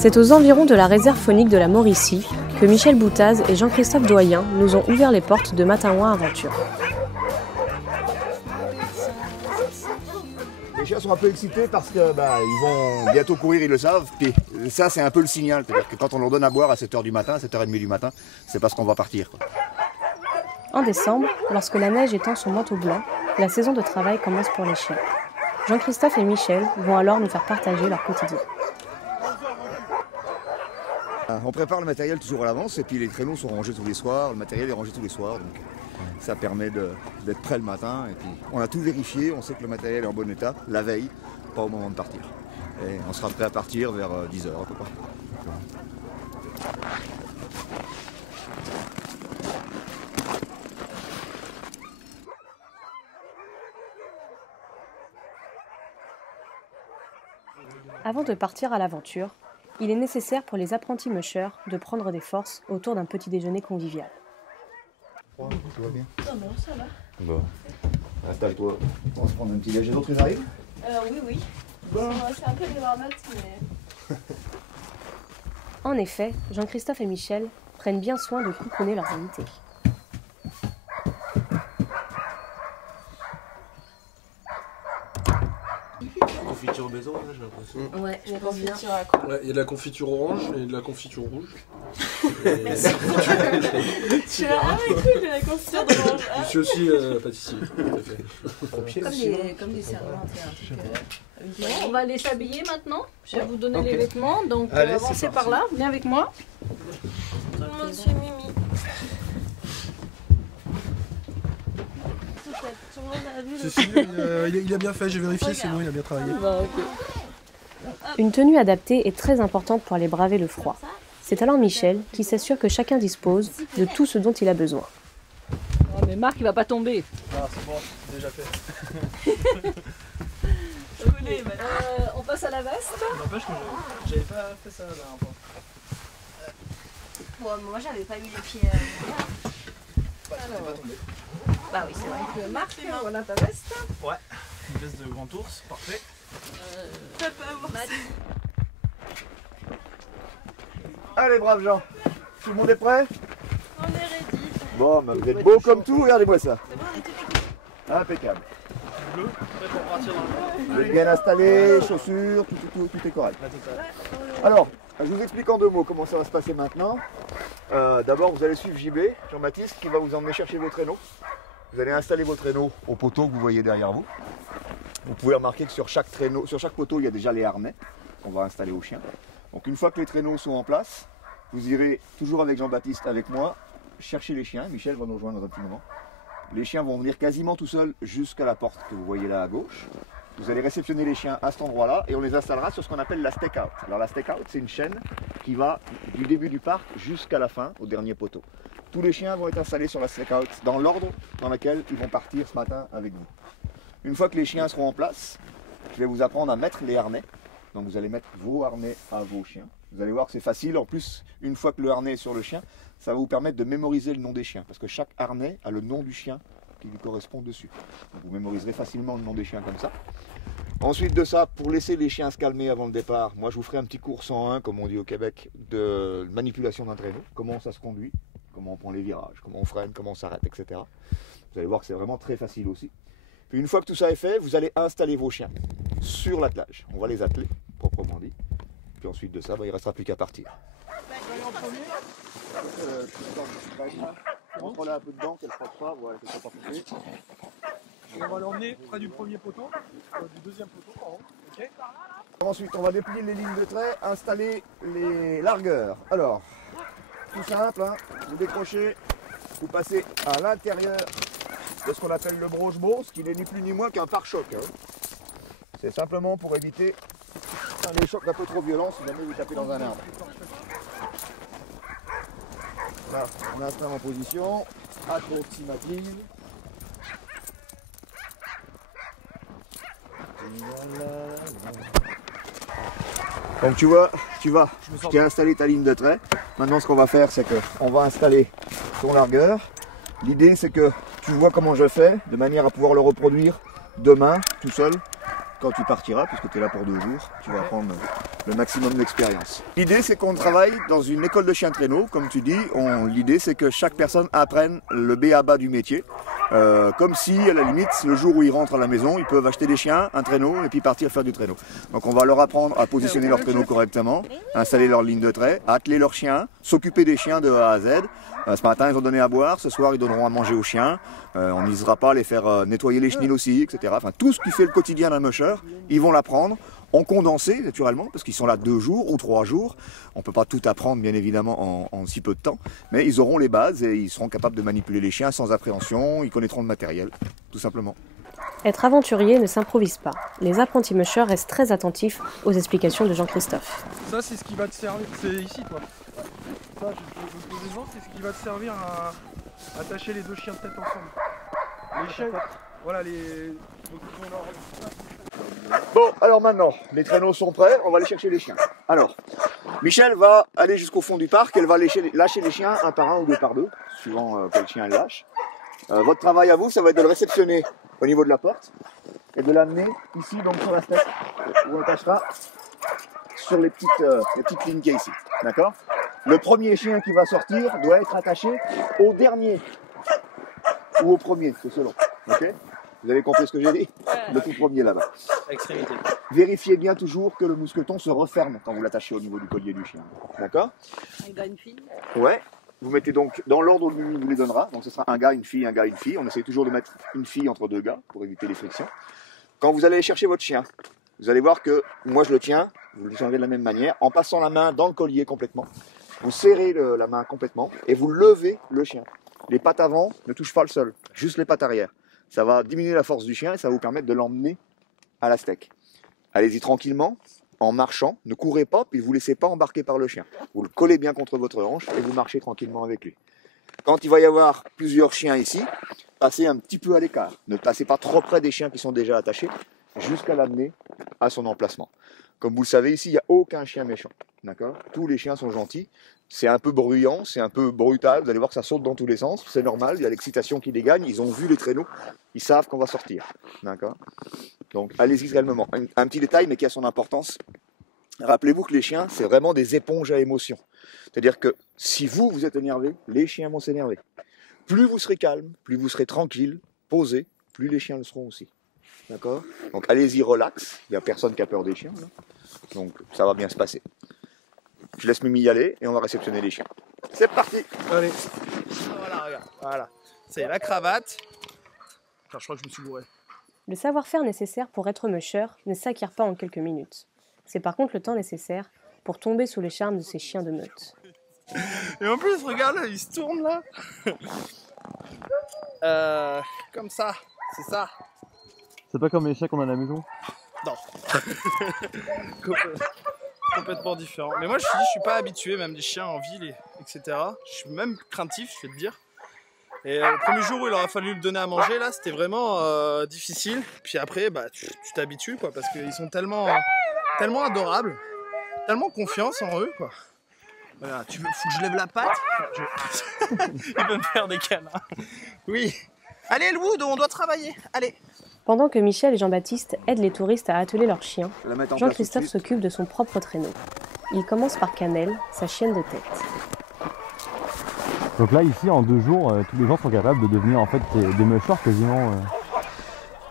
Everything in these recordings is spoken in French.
C'est aux environs de la réserve faunique de la Mauricie que Michel Boutaz et Jean-Christophe Doyen nous ont ouvert les portes de Matingouin Aventure. Les chiens sont un peu excités parce que ils vont bientôt courir, ils le savent. Puis ça, c'est un peu le signal. C'est-à-dire que quand on leur donne à boire à 7h du matin, 7h30 du matin, c'est parce qu'on va partir, quoi. En décembre, lorsque la neige étend son manteau blanc, la saison de travail commence pour les chiens. Jean-Christophe et Michel vont alors nous faire partager leur quotidien. On prépare le matériel toujours à l'avance et puis les traîneaux sont rangés tous les soirs, le matériel est rangé tous les soirs, donc ça permet d'être prêt le matin. Et puis on a tout vérifié, on sait que le matériel est en bon état la veille, pas au moment de partir. Et on sera prêt à partir vers 10h à peu près. Avant de partir à l'aventure, il est nécessaire pour les apprentis mushers de prendre des forces autour d'un petit déjeuner convivial. Tout va bien? Non, ça va. Bon. Installe-toi. On va se prendre un petit déjeuner. Les autres, ils arrivent? Oui. Bon. C'est un peu des marmottes, mais... En effet, Jean-Christophe et Michel prennent bien soin de coucouner leurs invités. Confiture maison, là, j'ai l'impression. Ouais, je pense bien. Ouais, il y a de la confiture orange et de la confiture rouge. Merci. Tu as cool de la confiture d'orange. Je suis aussi pâtissier. Comme des servantes et un truc. Bon, on va aller s'habiller maintenant. Je vais vous donner les vêtements. Donc avancez par là, venez avec moi. Tout le monde chez Mimi. Il a bien fait, j'ai vérifié, c'est bon, il a bien travaillé. Une tenue adaptée est très importante pour aller braver le froid. C'est alors Michel qui s'assure que chacun dispose de tout ce dont il a besoin. Oh, mais Marc, il va pas tomber. Ah, c'est bon, c'est déjà fait. On passe à la veste. N'empêche que j'avais pas fait ça la dernière fois. Bon, moi, j'avais pas eu les pieds. Pas tombé. Bah oui, c'est vrai. Donc, Marc, voilà ta veste. Ouais, une veste de grand ours, parfait. Allez, braves gens. Tout le monde est prêt? On est ready. Bon, vous êtes beaux comme tout, regardez-moi ça. C'est bon, on est tout équipés. Impeccable. Bleu, prêt pour partir dans le Vous êtes bien installés, chaussures, tout est correct. Alors, je vous explique en 2 mots comment ça va se passer maintenant. D'abord, vous allez suivre JB, Jean-Baptiste, qui va vous emmener chercher vos traîneaux. Vous allez installer vos traîneaux au poteau que vous voyez derrière vous. Vous pouvez remarquer que sur chaque traîneau, sur chaque poteau, il y a déjà les harnais qu'on va installer aux chiens. Donc une fois que les traîneaux sont en place, vous irez toujours avec Jean-Baptiste, avec moi, chercher les chiens. Michel va nous rejoindre dans un petit moment. Les chiens vont venir quasiment tout seuls jusqu'à la porte que vous voyez là à gauche. Vous allez réceptionner les chiens à cet endroit-là et on les installera sur ce qu'on appelle la stake-out. Alors la stake-out, c'est une chaîne qui va du début du parc jusqu'à la fin, au dernier poteau. Tous les chiens vont être installés sur la stake-out dans l'ordre dans lequel ils vont partir ce matin avec vous. Une fois que les chiens seront en place, je vais vous apprendre à mettre les harnais. Donc vous allez mettre vos harnais à vos chiens. Vous allez voir que c'est facile. En plus, une fois que le harnais est sur le chien, ça va vous permettre de mémoriser le nom des chiens. Parce que chaque harnais a le nom du chien qui lui correspond dessus. Donc vous mémoriserez facilement le nom des chiens comme ça. Ensuite de ça, pour laisser les chiens se calmer avant le départ, moi je vous ferai un petit cours 101, comme on dit au Québec, de manipulation d'un traîneau. Comment ça se conduit, comment on prend les virages, comment on freine, comment on s'arrête, etc. Vous allez voir que c'est vraiment très facile aussi. Puis une fois que tout ça est fait, vous allez installer vos chiens sur l'attelage. On va les atteler, proprement dit. Puis ensuite de ça, il ne restera plus qu'à partir. Rentre-la un peu dedans, qu'elle ne frotte pas, voilà, qu'elle ne soit pas poussée. On va l'emmener près du premier poteau, du deuxième poteau, pardon. Okay. Ensuite, on va déplier les lignes de trait, installer les largueurs. Alors, tout simple, hein, vous décrochez, vous passez à l'intérieur de ce qu'on appelle le broche-beau, ce qui n'est ni plus ni moins qu'un pare-choc. Hein. C'est simplement pour éviter des chocs un peu trop violents si jamais vous tapez dans un arbre. Là, on installe en position, approximative. Donc tu vois, tu as installé ta ligne de trait. Maintenant ce qu'on va faire, c'est qu'on va installer ton largueur. L'idée c'est que tu vois comment je fais, de manière à pouvoir le reproduire demain, tout seul, quand tu partiras, puisque tu es là pour 2 jours. Tu vas prendre le maximum d'expérience. L'idée c'est qu'on travaille dans une école de chien traîneau, comme tu dis. L'idée c'est que chaque personne apprenne le b.a.-ba du métier. Comme si, à la limite, le jour où ils rentrent à la maison, ils peuvent acheter des chiens, un traîneau et puis partir faire du traîneau. Donc on va leur apprendre à positionner leur traîneau correctement, installer leur ligne de trait, atteler leurs chiens, s'occuper des chiens de A à Z. Ce matin ils ont donné à boire, ce soir ils donneront à manger aux chiens. On n'hésitera pas à les faire nettoyer les chenilles aussi, etc. Enfin tout ce qui fait le quotidien d'un musher, ils vont l'apprendre. En condensé naturellement, parce qu'ils sont là 2 jours ou 3 jours. On ne peut pas tout apprendre bien évidemment en si peu de temps, mais ils auront les bases et ils seront capables de manipuler les chiens sans appréhension, ils connaîtront le matériel, tout simplement. Être aventurier ne s'improvise pas. Les apprentis mushers restent très attentifs aux explications de Jean-Christophe. Ça c'est ce qui va te servir, c'est ici toi. Ça je pose les gens, c'est ce qui va te servir à attacher les 2 chiens de tête ensemble. Les chiens, voilà les... Bon, alors maintenant, les traîneaux sont prêts, on va aller chercher les chiens. Alors, Michel va aller jusqu'au fond du parc, elle va lâcher les chiens un par un ou 2 par 2, suivant quel chien elle lâche. Votre travail à vous, ça va être de le réceptionner au niveau de la porte et de l'amener ici, donc sur la fenêtre, où on attachera sur les petites lignes qu'il y a ici. D'accord? Le premier chien qui va sortir doit être attaché au dernier ou au premier, c'est selon. Ok? Vous avez compris ce que j'ai dit? Le tout premier là-bas. Extrémité. Vérifiez bien toujours que le mousqueton se referme quand vous l'attachez au niveau du collier du chien. D'accord? Un gars, une fille. Ouais. Vous mettez donc dans l'ordre où Mimi vous les donnera. Donc ce sera un gars, une fille, un gars, une fille. On essaie toujours de mettre une fille entre 2 gars pour éviter les frictions. Quand vous allez chercher votre chien, vous allez voir que moi je le tiens, vous le tiendrez de la même manière, en passant la main dans le collier complètement. Vous serrez la main complètement et vous levez le chien. Les pattes avant ne touchent pas le sol, juste les pattes arrière. Ça va diminuer la force du chien et ça va vous permettre de l'emmener à la steak. Allez-y tranquillement, en marchant. Ne courez pas, puis vous ne laissez pas embarquer par le chien. Vous le collez bien contre votre hanche et vous marchez tranquillement avec lui. Quand il va y avoir plusieurs chiens ici, passez un petit peu à l'écart. Ne passez pas trop près des chiens qui sont déjà attachés, jusqu'à l'amener à son emplacement. Comme vous le savez, ici, il n'y a aucun chien méchant. D'accord ? Tous les chiens sont gentils. C'est un peu bruyant, c'est un peu brutal. Vous allez voir que ça saute dans tous les sens. C'est normal, il y a l'excitation qui les gagne. Ils ont vu les traîneaux, ils savent qu'on va sortir. D'accord ? Donc, allez-y réellement. Un petit détail, mais qui a son importance. Rappelez-vous que les chiens, c'est vraiment des éponges à émotions. C'est-à-dire que si vous êtes énervé, les chiens vont s'énerver. Plus vous serez calme, plus vous serez tranquille, posé, plus les chiens le seront aussi. D'accord ? Donc allez-y relax, il n'y a personne qui a peur des chiens, là. Donc ça va bien se passer. Je laisse Mimi y aller et on va réceptionner les chiens. C'est parti. Allez. Voilà, regarde. Voilà. C'est la cravate. Enfin, je crois que je me suis bourré. Le savoir-faire nécessaire pour être musher ne s'acquiert pas en quelques minutes. C'est par contre le temps nécessaire pour tomber sous les charmes de ces chiens de meute. Et en plus, regarde là, il se tourne là. Comme ça, c'est ça. C'est pas comme les chiens qu'on a à la maison? Non. Complètement différent. Mais moi je suis pas habitué, même des chiens en ville, etc. Je suis même craintif, je vais te dire. Et le premier jour où il aura fallu le donner à manger, là, c'était vraiment difficile. Puis après, bah, tu t'habitues, quoi, parce qu'ils sont tellement adorables, tellement confiance en eux, quoi. Voilà, faut que je lève la patte. Il peut me faire des câlins. Oui. Allez, Elwood, on doit travailler. Allez. Pendant que Michel et Jean-Baptiste aident les touristes à atteler leurs chiens, Jean-Christophe s'occupe de son propre traîneau. Il commence par Cannelle, sa chienne de tête. Donc là, ici, en 2 jours, tous les gens sont capables de devenir en fait des mushers quasiment.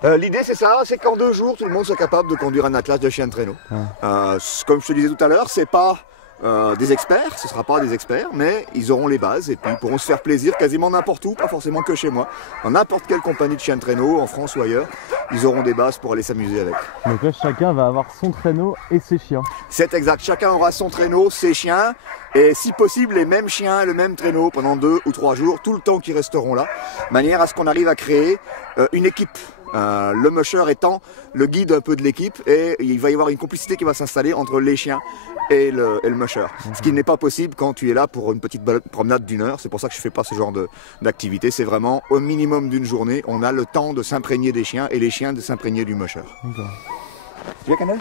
L'idée c'est ça, c'est qu'en 2 jours, tout le monde soit capable de conduire un attelage de chien de traîneau. Comme je te disais tout à l'heure, c'est pas des experts, ce ne sera pas des experts, mais ils auront les bases et puis ils pourront se faire plaisir quasiment n'importe où, pas forcément que chez moi. Dans n'importe quelle compagnie de chiens de traîneau, en France ou ailleurs, ils auront des bases pour aller s'amuser avec. Donc là, chacun va avoir son traîneau et ses chiens. C'est exact, chacun aura son traîneau, ses chiens, et si possible les mêmes chiens, le même traîneau pendant 2 ou 3 jours, tout le temps qu'ils resteront là, de manière à ce qu'on arrive à créer une équipe. Le musher étant le guide un peu de l'équipe et il va y avoir une complicité qui va s'installer entre les chiens et le musher. Ce qui n'est pas possible quand tu es là pour une petite promenade d'1 heure. C'est pour ça que je ne fais pas ce genre d'activité. C'est vraiment au minimum d'une journée. On a le temps de s'imprégner des chiens et les chiens de s'imprégner du musher. Tu viens, Cannelle ?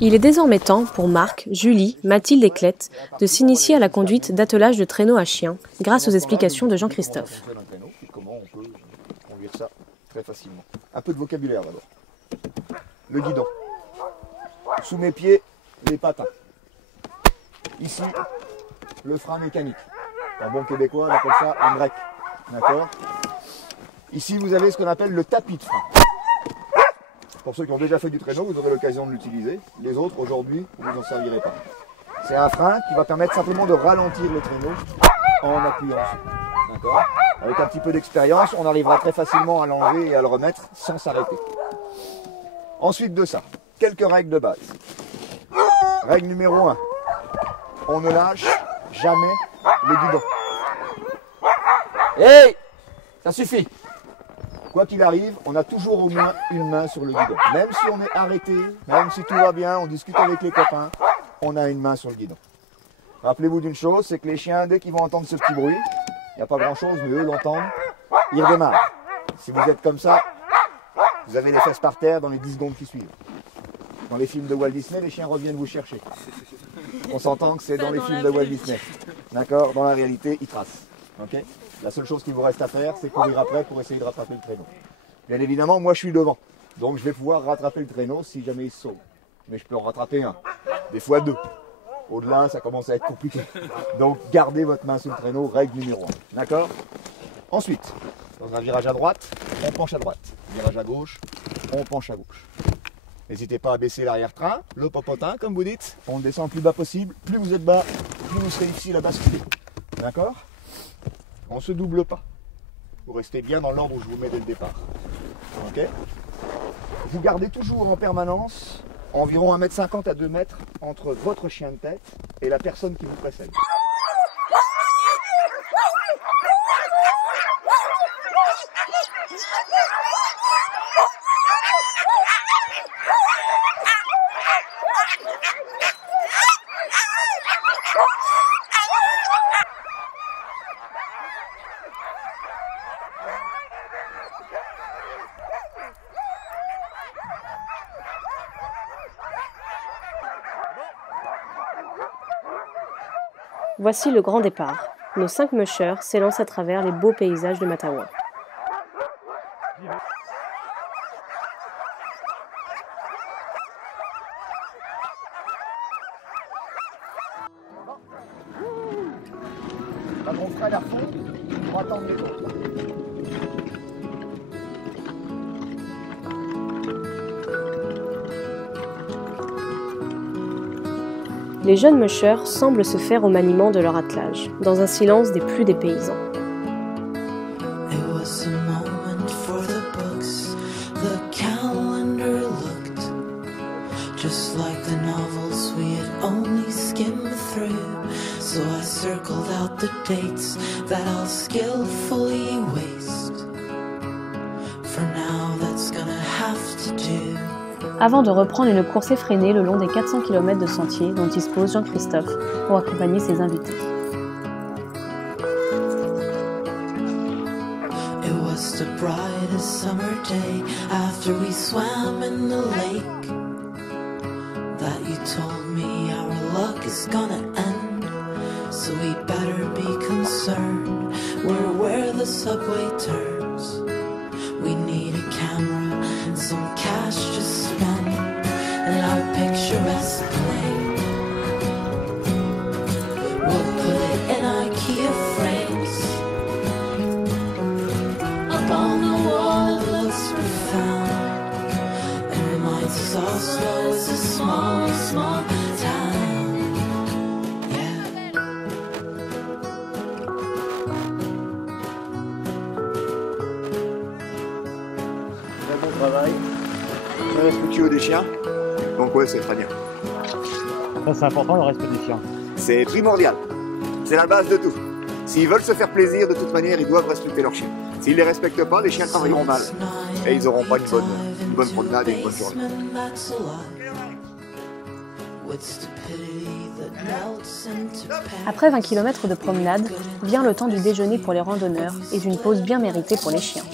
Il est désormais temps pour Marc, Julie, Mathilde et Clette de s'initier à la conduite d'attelages de traîneaux à chiens grâce aux explications de Jean-Christophe. Ça très facilement. Un peu de vocabulaire d'abord. Le guidon. Sous mes pieds, les patins. Ici, le frein mécanique. En bon québécois, on appelle ça un break. D'accord? Ici, vous avez ce qu'on appelle le tapis de frein. Pour ceux qui ont déjà fait du traîneau, vous aurez l'occasion de l'utiliser. Les autres, aujourd'hui, vous n'en servirez pas. C'est un frein qui va permettre simplement de ralentir le traîneau en appuyant dessus. D'accord? Avec un petit peu d'expérience, on arrivera très facilement à l'enlever et à le remettre sans s'arrêter. Ensuite de ça, quelques règles de base. Règle numéro 1. On ne lâche jamais le guidon. Hey! Ça suffit! Quoi qu'il arrive, on a toujours au moins une main sur le guidon. Même si on est arrêté, même si tout va bien, on discute avec les copains, on a une main sur le guidon. Rappelez-vous d'une chose, c'est que les chiens, dès qu'ils vont entendre ce petit bruit, il n'y a pas grand-chose, mais eux l'entendent, ils redémarrent. Si vous êtes comme ça, vous avez les fesses par terre dans les 10 secondes qui suivent. Dans les films de Walt Disney, les chiens reviennent vous chercher. On s'entend que c'est dans les films de Walt Disney. D'accord? Dans la réalité, ils tracent. Okay? La seule chose qu'il vous reste à faire, c'est courir après pour essayer de rattraper le traîneau. Bien évidemment, moi je suis devant. Donc je vais pouvoir rattraper le traîneau si jamais il se sauve. Mais je peux en rattraper un, des fois 2. Au-delà, ça commence à être compliqué. Donc gardez votre main sur le traîneau, règle numéro 1. D'accord? Ensuite, dans un virage à droite, on penche à droite. Virage à gauche, on penche à gauche. N'hésitez pas à baisser l'arrière-train, le popotin comme vous dites. On le descend le plus bas possible. Plus vous êtes bas, plus vous serez difficile à basculer. D'accord? On ne se double pas. Vous restez bien dans l'ordre où je vous mets dès le départ. Ok? Vous gardez toujours en permanence environ 1,50 m à 2 m entre votre chien de tête et la personne qui vous précède. Voici le grand départ. Nos 5 mushers s'élancent à travers les beaux paysages de Matawan. Quand on freine à fond, on va attendre les autres. Les jeunes mushers semblent se faire au maniement de leur attelage, dans un silence des plus dépaysants. Avant de reprendre une course effrénée le long des 400 km de sentiers dont dispose Jean-Christophe pour accompagner ses invités. It was the brightest summer day after we swam in the lake that you told me our luck is gonna end, so we better be concerned. We're where the subway turns. We need a camera and some cash to spend, and our picturesque plane. We'll put it in IKEA frames. Up on the wall it looks profound, and reminds us Oslo is a small, small town. Yeah. Très bon travail. Très respectueux des chiens. Donc ouais, c'est très bien. Ça, c'est important, le respect des chiens. C'est primordial. C'est la base de tout. S'ils veulent se faire plaisir, de toute manière, ils doivent respecter leurs chiens. S'ils ne les respectent pas, les chiens travailleront mal. Et ils n'auront pas une bonne promenade et une bonne journée. Après 20 km de promenade, vient le temps du déjeuner pour les randonneurs et d'une pause bien méritée pour les chiens.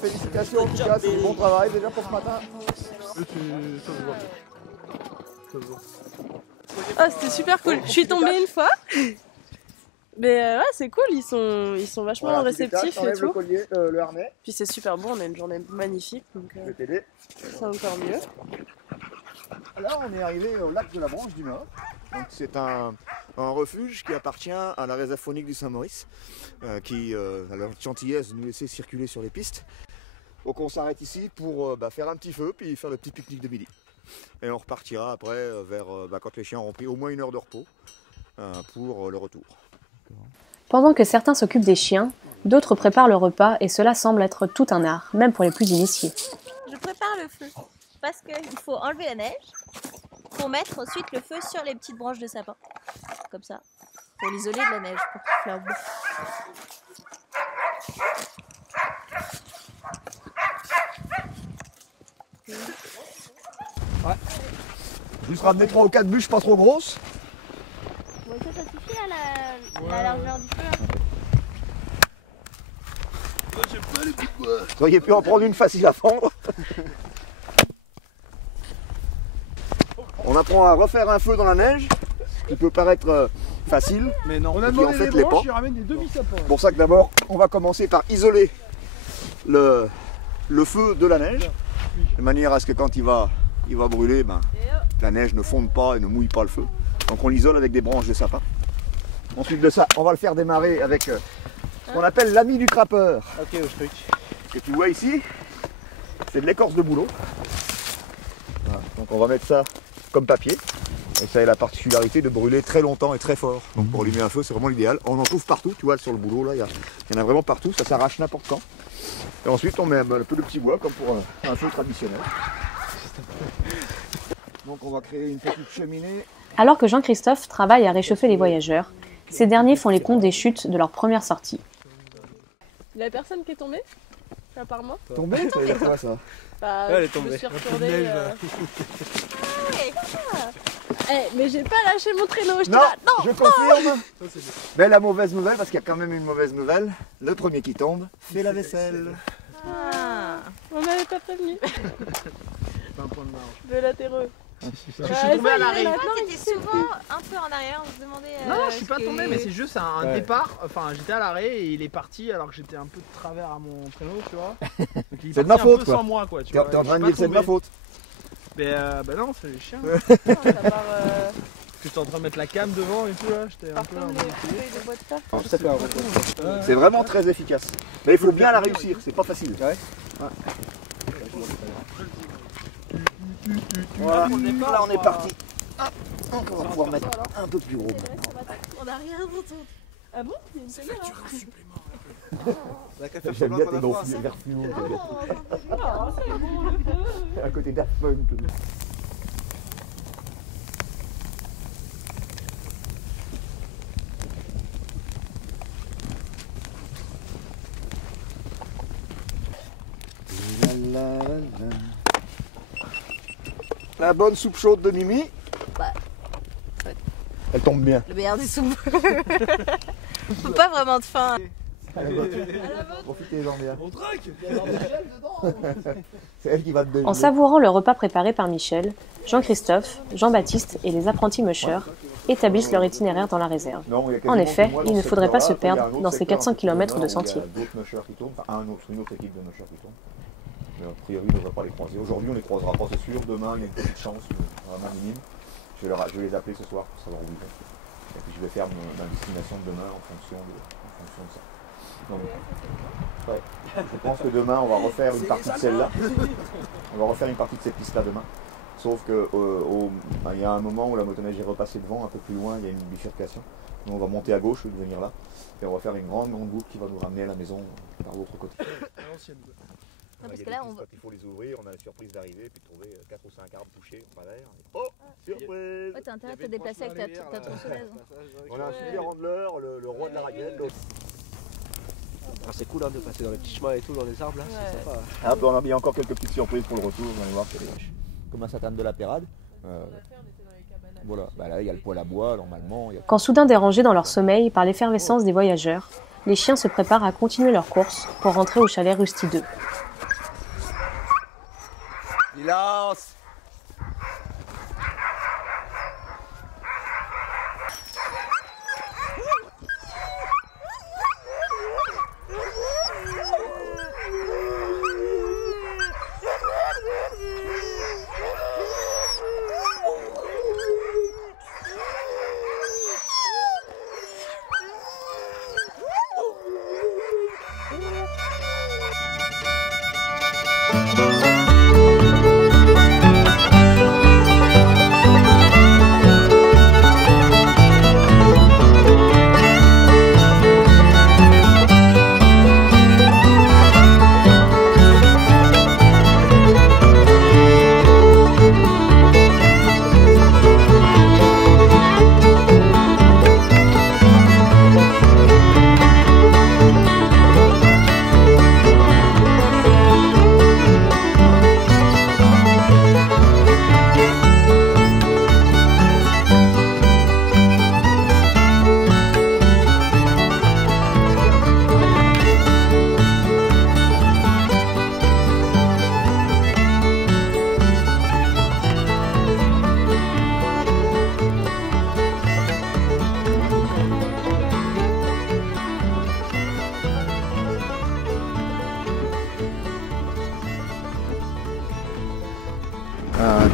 Félicitations en tout cas, c'est du bon travail déjà pour ce matin. Ah, c'était super cool. Je suis tombée une fois. Mais ouais, c'est cool, ils sont vachement Voilà, réceptifs et tout. Le collier, le harnais. Puis c'est super beau, on a une journée magnifique, donc Je vais t'aider. c'est encore mieux. Là, on est arrivé au lac de la Branche du Nord. C'est un refuge qui appartient à la réserve faunique du Saint-Maurice, qui, à la gentillesse, nous laisser circuler sur les pistes. Donc on s'arrête ici pour faire un petit feu, puis faire le petit pique-nique de midi. Et on repartira après vers quand les chiens auront pris au moins 1 heure de repos pour le retour. Pendant que certains s'occupent des chiens, d'autres préparent le repas et cela semble être tout un art, même pour les plus initiés. Je prépare le feu parce qu'il faut enlever la neige pour mettre ensuite le feu sur les petites branches de sapin. Comme ça, pour l'isoler de la neige, pour qu'il flambe. Ouais. Juste ramener 3 ou 4 bûches pas trop grosses. Bon, ça suffit à la largeur du feu. Vous auriez pu en prendre une facile à fendre. On apprend à refaire un feu dans la neige, ce qui peut paraître facile, mais non, on a demandé en fait les branches, il ramène des demi-sapins. C'est pour ça que d'abord, on va commencer par isoler le feu de la neige, de manière à ce que quand il va brûler, la neige ne fonde pas et ne mouille pas le feu. Donc on l'isole avec des branches de sapin. Ensuite de ça, on va le faire démarrer avec ce qu'on appelle l'ami du trappeur. Ok, au truc. Ce que tu vois ici, c'est de l'écorce de bouleau. Voilà. Donc on va mettre ça comme papier. Et ça a la particularité de brûler très longtemps et très fort. Donc pour allumer un feu, c'est vraiment l'idéal. On en trouve partout, tu vois, sur le boulot, là, il y en a vraiment partout, ça s'arrache n'importe quand. Et ensuite, on met un peu de petit bois, comme pour un feu traditionnel. Donc on va créer une petite cheminée. Alors que Jean-Christophe travaille à réchauffer les voyageurs, ces derniers font les comptes des chutes de leur première sortie. Il y a personne qui est tombée, à part moi. Tombée, ça veut dire quoi ça? Bah, elle est je tombée. me suis retournée. Mais j'ai pas lâché mon traîneau, je je confirme. Mais la mauvaise nouvelle, parce qu'il y a quand même une mauvaise nouvelle, le premier qui tombe fait la vaisselle. On m'avait pas prévenu. Pas un point de marge. De latéreux. Je suis tombé à l'arrêt. T'étais souvent un peu en arrière, on se demandait. Non, je suis pas tombé, mais c'est juste un départ. Enfin, j'étais à l'arrêt et il est parti alors que j'étais un peu de travers à mon traîneau, tu vois. C'est de ma faute, quoi. Sans moi, quoi. T'es en train de dire que c'est de ma faute. Mais bah non, c'est les chiens. Ça part. Parce que j'étais en train de mettre la cam devant et tout là, j'étais un peu C'est vraiment très efficace. Mais il faut bien la réussir, c'est pas facile. Voilà, là on est parti. Donc on va pouvoir mettre un peu plus gros. On a rien entendu. Ah bon? Il y a une caméra. J'aime bien tes gonflés vers plus haut. À côté Daft Punk. La bonne soupe chaude de Mimi. Bah, elle tombe bien. Le meilleur des soupes. Pas vraiment de faim. Profitez-en bien. C'est elle qui va te donner. En savourant le repas préparé par Michel, Jean-Christophe, Jean-Baptiste et les apprentis mushers établissent leur itinéraire dans la réserve. En effet, il ne faudrait pas se perdre dans ces 400 km de sentiers. Il y a d'autres mushers qui tournent, enfin une autre équipe de mushers qui tournent. Mais a priori, on ne devrait pas les croiser. Aujourd'hui, on les croisera pas, c'est sûr. Demain, il y a une petite chance, vraiment minime. Je vais les appeler ce soir pour savoir où ils vont. Et puis je vais faire ma destination de demain en fonction de ça. Donc, ouais. Je pense que demain, on va refaire une partie de celle-là. On va refaire une partie de cette piste-là demain. Sauf que il y a un moment où la motoneige est repassée devant, un peu plus loin, il y a une bifurcation. Donc on va monter à gauche, de venir là. Et on va faire une grande boucle qui va nous ramener à la maison par l'autre côté. Non, parce que là, il faut les ouvrir, on a la surprise d'arriver, puis de trouver 4 ou 5 arbres touchés en travers. Oh, surprise! Ouais, t'as intérêt à te déplacer avec ta tronçonneuse. On a un super handler, le roi de la raquette. C'est cool de passer dans les petits chemins et tout, dans les arbres là, c'est sympa. Ah, on a mis encore quelques petites surprises pour le retour, vous allez voir qu'il y a des vaches. Comme un satane de la pérade. Voilà, là il y a le poêle à bois normalement. Quand soudain dérangés dans leur sommeil par l'effervescence des voyageurs, les chiens se préparent à continuer leur course pour rentrer au chalet Rusty 2. Silence!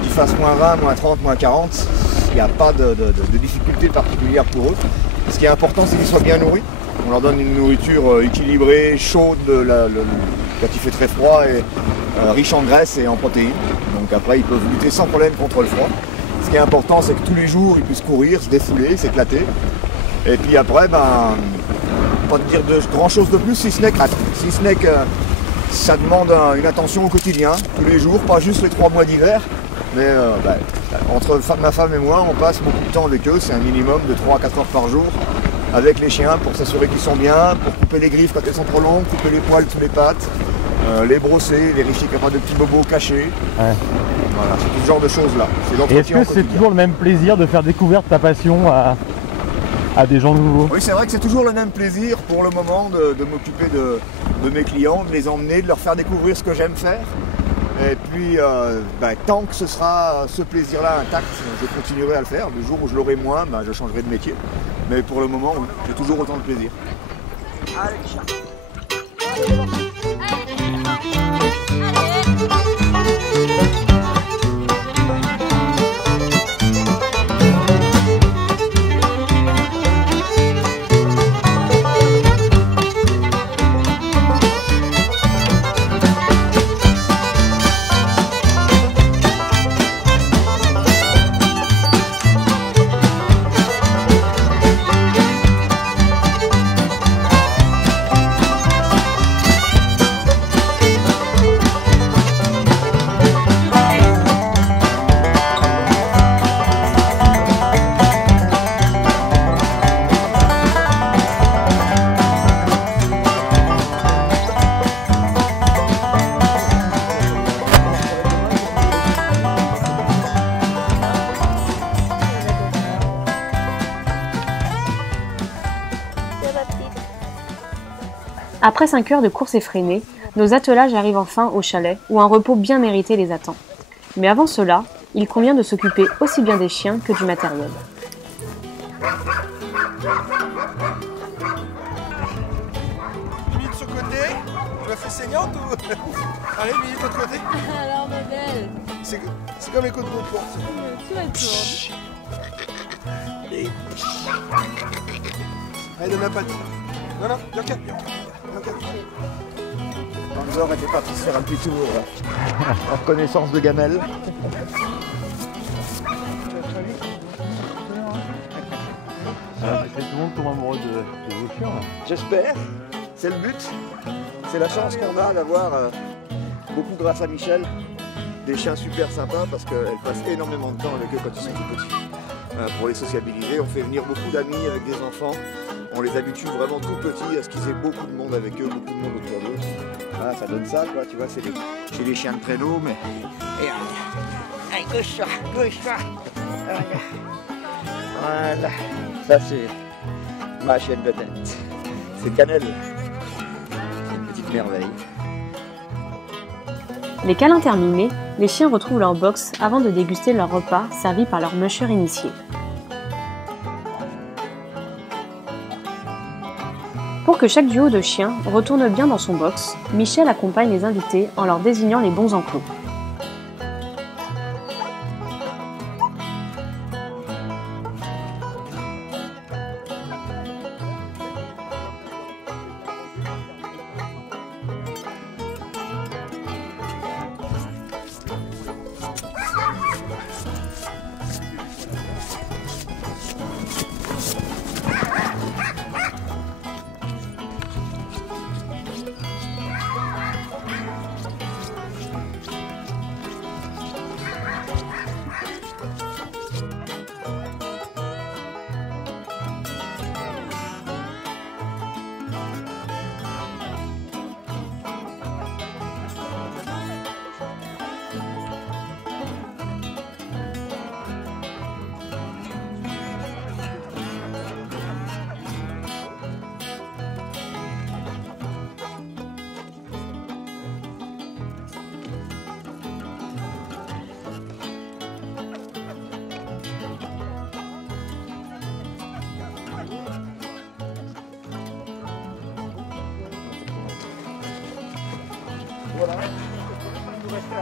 Qu'il fasse -20, -30, -40, il n'y a pas de difficulté particulière pour eux. Ce qui est important, c'est qu'ils soient bien nourris. On leur donne une nourriture équilibrée, chaude quand il fait très froid et riche en graisse et en protéines. Donc après, ils peuvent lutter sans problème contre le froid. Ce qui est important, c'est que tous les jours, ils puissent courir, se défouler, s'éclater. Et puis après, pas de dire de grand chose de plus, si ce n'est que ça demande une attention au quotidien, tous les jours, pas juste les 3 mois d'hiver. Mais entre ma femme et moi, on passe beaucoup de temps avec eux, c'est un minimum de 3 à 4 heures par jour avec les chiens pour s'assurer qu'ils sont bien, pour couper les griffes quand elles sont trop longues, couper les poils sous les pattes, les brosser, vérifier qu'il n'y a pas de petits bobos cachés. Ouais. Voilà, c'est tout ce genre de choses là. Est-ce que c'est toujours le même plaisir de faire découvrir ta passion à des gens nouveaux? Oui, c'est vrai que c'est toujours le même plaisir pour le moment de m'occuper de mes clients, de les emmener, de leur faire découvrir ce que j'aime faire. Et puis, tant que ce sera ce plaisir-là intact, je continuerai à le faire. Le jour où je l'aurai moins, je changerai de métier. Mais pour le moment, oui, j'ai toujours autant de plaisir. Allez, chat. Après 5 heures de course effrénée, nos attelages arrivent enfin au chalet où un repos bien mérité les attend. Mais avant cela, il convient de s'occuper aussi bien des chiens que du matériel. Mimi de ce côté, tu la fais saignante ou... Allez, Mimi de l'autre côté. Alors, ma belle. C'est comme les côtes de porc. Tu vas être Allez, donne la patte. Non, non, Bianca. Panzor était parti se faire un petit tour en reconnaissance de gamelle. Tout le monde tombe amoureux de vos chiens. J'espère, c'est le but. C'est la chance qu'on a d'avoir, beaucoup grâce à Michel, des chiens super sympas parce qu'elle passe énormément de temps avec eux quand ils sont tout petits. Pour les sociabiliser, on fait venir beaucoup d'amis avec des enfants. On les habitue vraiment tout petits à ce qu'ils aient beaucoup de monde avec eux, beaucoup de monde autour d'eux. Voilà, ça donne ça, quoi, tu vois, c'est des chiens de traîneau, mais... Et allez, gauche-toi. Voilà, ça c'est ma chienne de tête. C'est Cannelle, c'est une petite merveille. Les câlins terminés, les chiens retrouvent leur box avant de déguster leur repas servi par leur musher initié. Pour que chaque duo de chiens retourne bien dans son box, Michel accompagne les invités en leur désignant les bons enclos.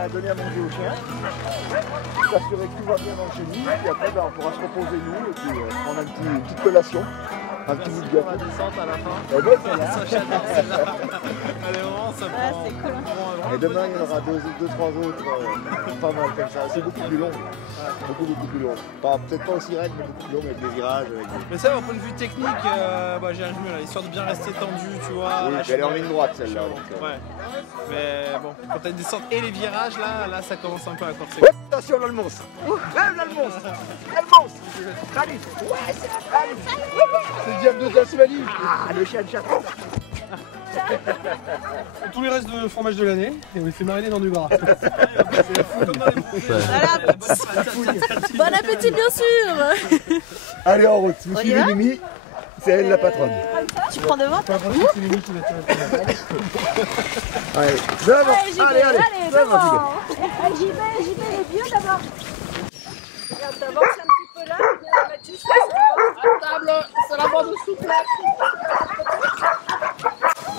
va donner à manger aux chiens, s'assurer que tout va bien dans le chenil, puis après on pourra se reposer nous et puis prendre une petite collation. Un petit bout de gâteau. La descente à la fin. Elle est belle celle-là. Elle est vraiment sympa. Ah, c'est cool. Et demain il y en aura deux, trois autres pas mal comme ça. C'est beaucoup plus long. Beaucoup plus long. Peut-être pas aussi raide, mais beaucoup plus long avec des virages. Mais ça, au point de vue technique, j'y arrive mieux là, histoire de bien rester tendu, tu vois. Oui, elle est en ligne droite celle-là. Ouais. Mais bon, quand t'as une descente et les virages là ça commence un peu à corser. Ouais, attention là le monstre. Là le monstre. Là le monstre. Allez. Ouais, c'est le diable de Tasmanie. Ah, le chien de chat. Tout le reste de fromage de l'année et on les fait mariner dans du gras. Bon appétit, bien sûr. Allez, en route. Vous suivez Mimi, c'est elle la patronne. Tu prends devant? Allez, devant. Allez, devant. J'y vais les vieux d'abord. Regarde, t'avances un petit peu là, on va mettre juste à table, c'est la bande de soupe là.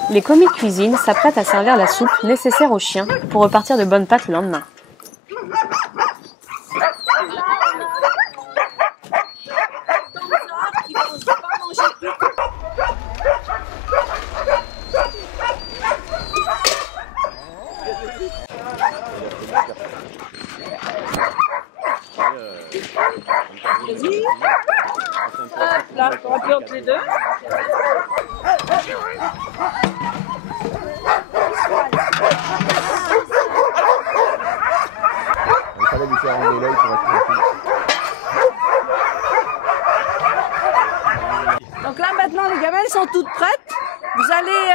Les commis de cuisine s'apprêtent à servir la soupe nécessaire aux chiens pour repartir de bonnes pattes le lendemain. Vas-y. Hop là, on remplit entre les deux. Il fallait lui faire enlever l'œil pour être tranquille. Donc là maintenant les gamelles sont toutes prêtes. Vous allez,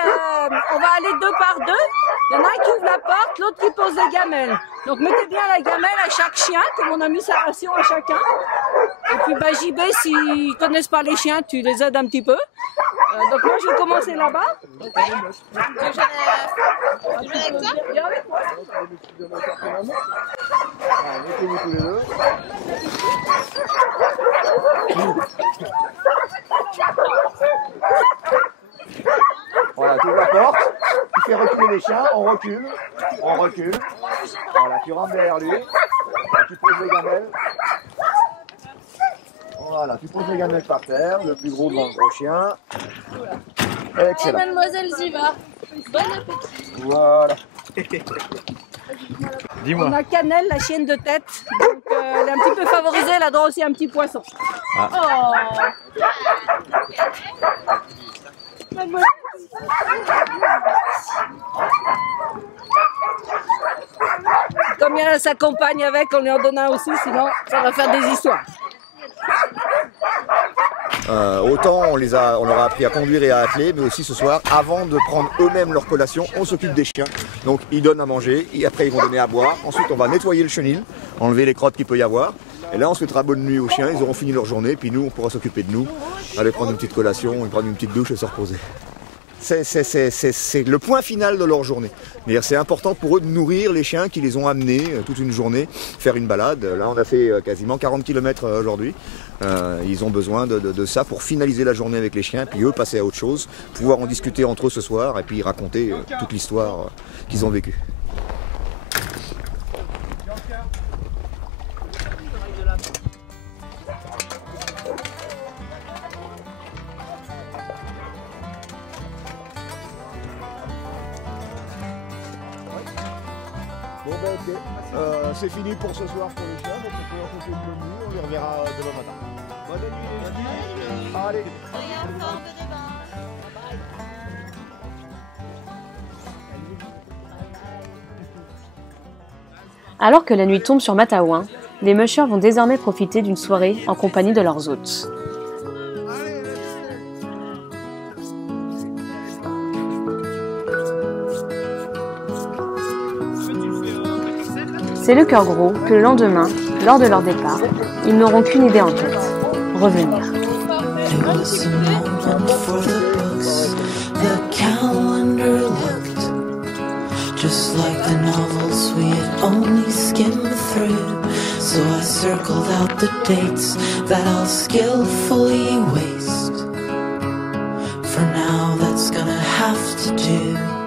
on va aller deux par deux. Il y en a un qui ouvre la porte, l'autre qui pose les gamelles. Donc mettez bien la gamelle à chaque chien, comme on a mis sa ration à chacun. Et puis JB, s'ils connaissent pas les chiens, tu les aides un petit peu. Donc moi je vais commencer là-bas. Ok. Tu joues avec toi? Viens avec moi. Mettez-vous tous les deux. Voilà, tu ouvres la porte, tu fais reculer les chiens, on recule. Voilà, tu rentres derrière lui, tu poses les gamelles. Voilà, tu poses les gamelles par terre, le plus gros devant le gros chien. Excellent. Et mademoiselle Ziva, bon appétit. Voilà. Dis-moi. On a Cannelle, la chienne de tête. Donc elle est un petit peu favorisée, elle a droit aussi à un petit poisson. Ah. Oh. Comme elle s'accompagne avec, on lui en donne un aussi, sinon ça va faire des histoires. Autant on leur a appris à conduire et à atteler, mais aussi ce soir, avant de prendre eux-mêmes leur collation, on s'occupe des chiens. Donc ils donnent à manger, et après ils vont donner à boire. Ensuite on va nettoyer le chenil, enlever les crottes qu'il peut y avoir. Et là on souhaitera bonne nuit aux chiens, ils auront fini leur journée, puis nous on pourra s'occuper de nous, aller prendre une petite collation, prendre une petite douche et se reposer. C'est le point final de leur journée. C'est important pour eux de nourrir les chiens qui les ont amenés toute une journée, faire une balade. Là on a fait quasiment 40 km aujourd'hui. Ils ont besoin de ça pour finaliser la journée avec les chiens, puis eux passer à autre chose, pouvoir en discuter entre eux ce soir et puis raconter toute l'histoire qu'ils ont vécue. Bon ben ok, c'est fini pour ce soir pour les chiens, donc on peut en couper une bonne nuit, on les reverra demain matin. Bonne nuit les chiens. Allez. Alors que la nuit tombe sur Matawan, les mushers vont désormais profiter d'une soirée en compagnie de leurs hôtes. C'est le cœur gros que le lendemain, lors de leur départ, ils n'auront qu'une idée en tête, revenir. Just like the novels we had only skimmed through. So I circled out the dates that I'll skillfully waste. For now that's gonna have to do.